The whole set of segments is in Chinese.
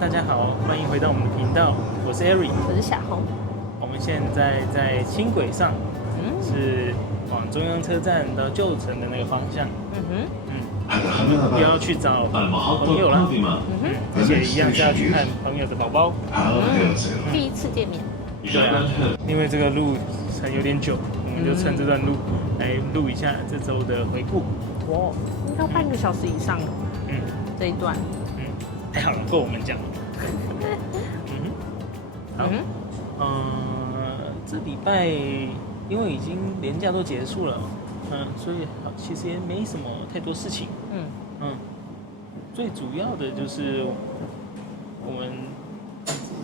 大家好，欢迎回到我们的频道，我是 Ari， 我是小红。我们现在在轻轨上，是往中央车站到旧城的那个方向。我们要去找朋友了，而且一样是要去看朋友的宝宝。第一次见面。对啊，因为这个路还有点久，我们就趁这段路来录一下这周的回顾。哇，应该半个小时以上。这一段。还好够我们讲。好。这礼拜因为已经连假都结束了，所以其实也没什么太多事情。最主要的就是我们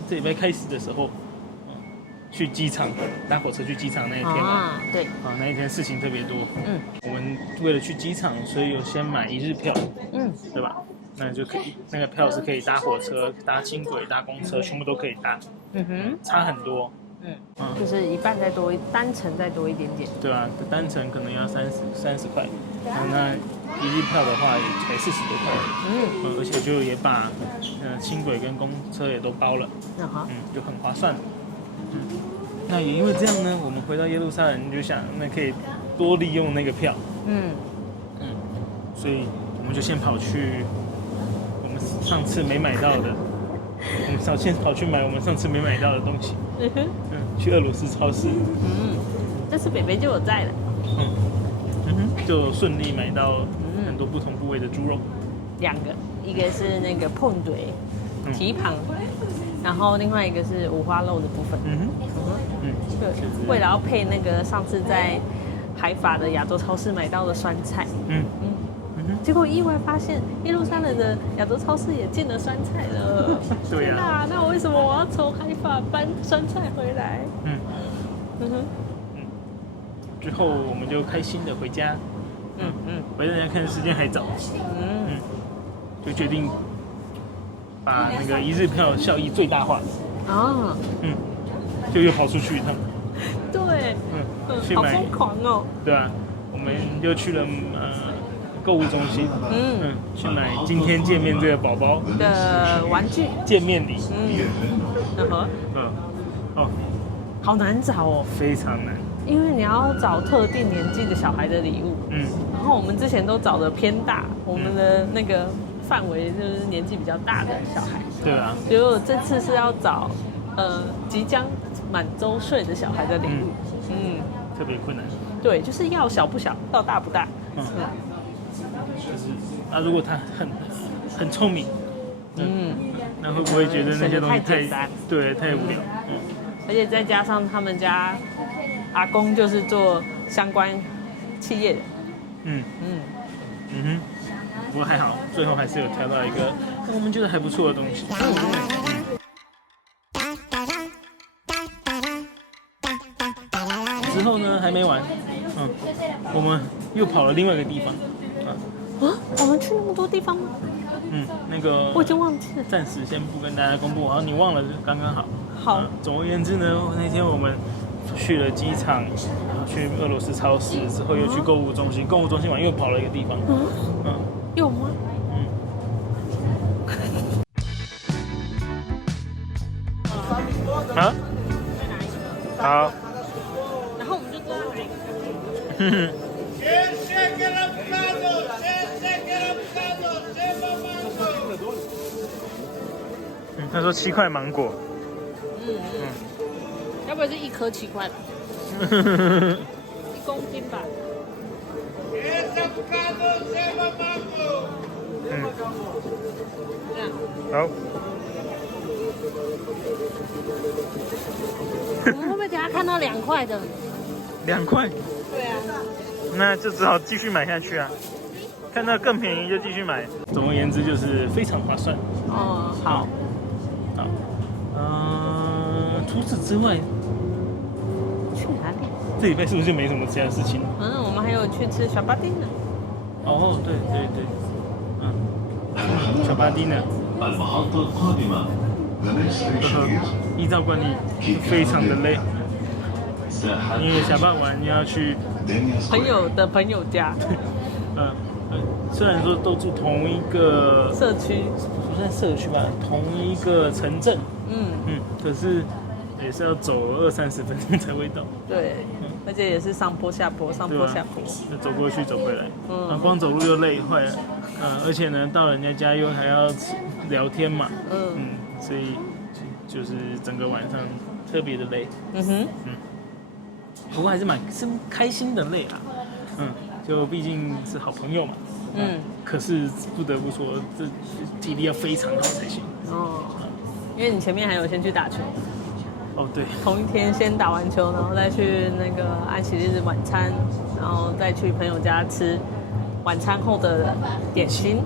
这礼拜开始的时候，去机场搭火车去机场那一天嘛，对，那一天事情特别多。我们为了去机场，所以有先买一日票，对吧？那就可以，那个票是可以搭火车、搭轻轨、搭公车，全部都可以搭。差很多。就是一半再多，单程再多一点点。对啊，单程可能要30块，那一日票的话也才40多块。而且就也把轻轨跟公车也都包了。就很划算。那也因为这样呢，我们回到耶路撒冷就想，那可以多利用那个票。所以我们就先跑去我们上次没买到的，我们先跑去买我们上次没买到的东西。去俄罗斯超市。这次北北就有在了。就顺利买到很多不同部位的猪肉。2个，一个是那个碰腿蹄膀，然后另外一个是五花肉的部分。为了要配那个上次在海法的亚洲超市买到的酸菜。结果意外发现耶路撒冷的亚洲超市也进了酸菜了。对啊，那为什么我要从海法搬酸菜回来？之后我们就开心的回家。回家看时间还早。就决定把那个一日票效益最大化。就又跑出去一趟。对。去买，好疯狂哦。对啊，我们又去了购物中心。去买今天见面这个宝宝的玩具见面礼。好难找哦，非常难，因为你要找特定年纪的小孩的礼物。然后我们之前都找的偏大，我们的那个范围就是年纪比较大的小孩。对啊，结果这次是要找即将满周岁的小孩的礼物。特别困难。对，就是要小不小，要大不大。就是如果他很聪明，那会不会觉得那些东西太无聊？而且再加上他们家阿公就是做相关企业的。不过还好，最后还是有挑到一个我们觉得还不错的东西。之后呢还没完，我们又跑了另外一个地方。我们去那么多地方吗？那个我已经忘记了，暂时先不跟大家公布。好，你忘了就刚刚好。好。总而言之呢，那天我们去了机场，然后去俄罗斯超市，之后又去购物中心，购物中心完又跑了一个地方。有吗？好。然后我们就知道哪一个。他说7块芒果。要不然就1颗7块吧。1公斤吧。好。我们会不会等下看到2块的？2块？对啊。那就只好继续买下去啊。看到更便宜就继续买。总而言之就是非常划算。好。除此之外，去哪里？这礼拜是不是就没什么其他事情？我们还有去吃小巴丁呢。对。小巴丁呢？依照惯例，非常的累，因为下班完要去朋友的朋友家。虽然说都住同一个社区，不算社区吧，同一个城镇，可是也是要走20-30分钟才会到。对，而且也是上坡下坡，上坡下坡，就走过去走回来，光走路就累坏了，而且呢，到人家家又还要聊天嘛，所以就是整个晚上特别的累，不过还是是开心的累啦，就毕竟是好朋友嘛，可是不得不说，这体力要非常好才行。因为你前面还有先去打球。哦，对。同一天先打完球，然后再去那个安息日晚餐，然后再去朋友家吃晚餐后的点心。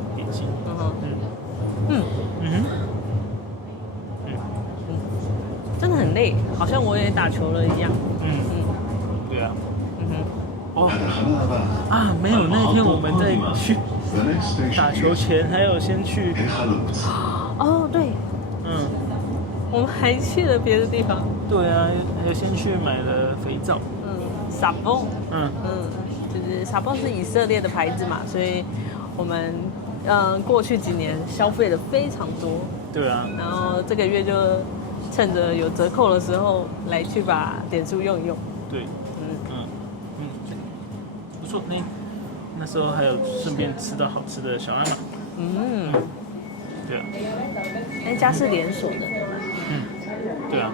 真的很累，好像我也打球了一样。对啊。没有，那天我们在去打球前还有先去。对。我们还去了别的地方。对啊，还有先去买了肥皂。Sabon。就是 Sabon 是以色列的牌子嘛，所以我们过去几年消费的非常多。对啊。然后这个月就趁着有折扣的时候来去把点数用一用。对。不错，那时候还有顺便吃到好吃的小阿玛。对啊。那家是连锁的。对啊。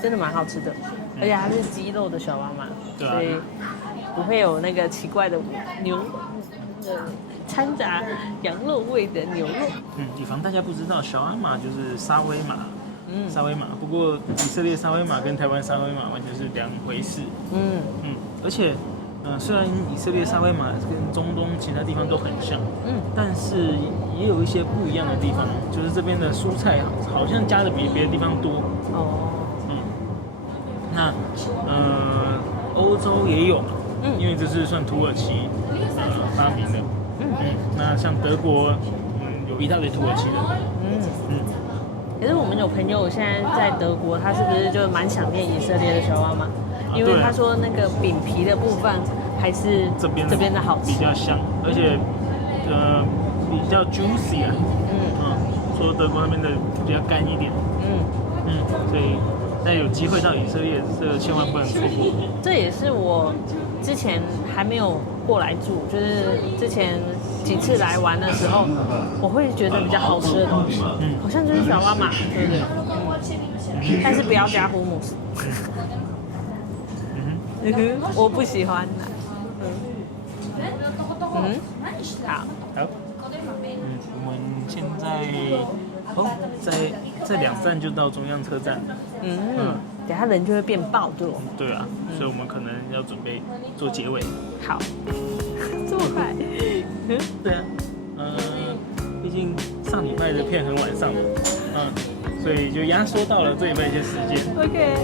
真的蛮好吃的，而且它是鸡肉的小阿玛，所以不会有那个奇怪的牛掺杂羊肉味的牛肉。以防大家不知道，小阿玛就是沙威玛。沙威玛，不过以色列沙威玛跟台湾沙威玛完全是两回事。而且虽然以色列沙威玛跟中东其他地方都很像，但是也有一些不一样的地方，就是这边的蔬菜好像加的比别的地方多。那欧洲也有嘛，因为这是算土耳其发明的。那像德国，有一大堆土耳其人。可是我们有朋友现在在德国，他是不是就蛮想念以色列的小阿玛？因为他说那个饼皮的部分还是这边的好吃，比较香，而且比较 juicy 啊。说德国那边的比较干一点。所以大家有机会到以色列，这个千万不能错过。这也是我之前还没有过来住，就是之前几次来玩的时候，我会觉得比较好吃的东西，好像就是小阿玛，对不对？但是不要加胡姆斯。我不喜欢的。好。我们现在在2站就到中央车站了。等下人就会变爆，对吗？对啊，所以我们可能要准备做结尾。好，这么快？对啊，毕竟上礼拜的片很晚上嘛，所以就压缩到了这礼拜一些时间。OK。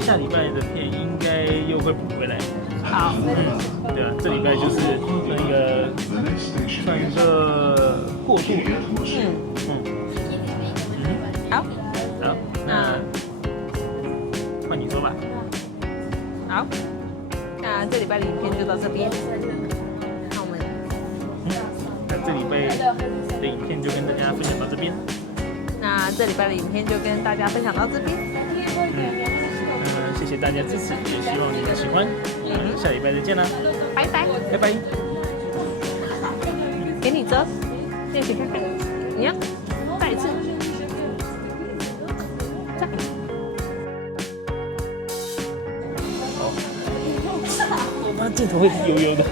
下礼拜的片应该又会补回来。好。对啊，这礼拜就是算一个过渡。好。那换你说吧。好。那这礼拜的影片就到这边。那我们，那这礼拜的影片就跟大家分享到这边。那这礼拜的影片就跟大家分享到这边。谢谢大家支持，也希望你们喜欢。下礼拜再见啦，拜拜，拜拜。给你折，练习看看，你要再一次。这样。我怕镜头会油油的。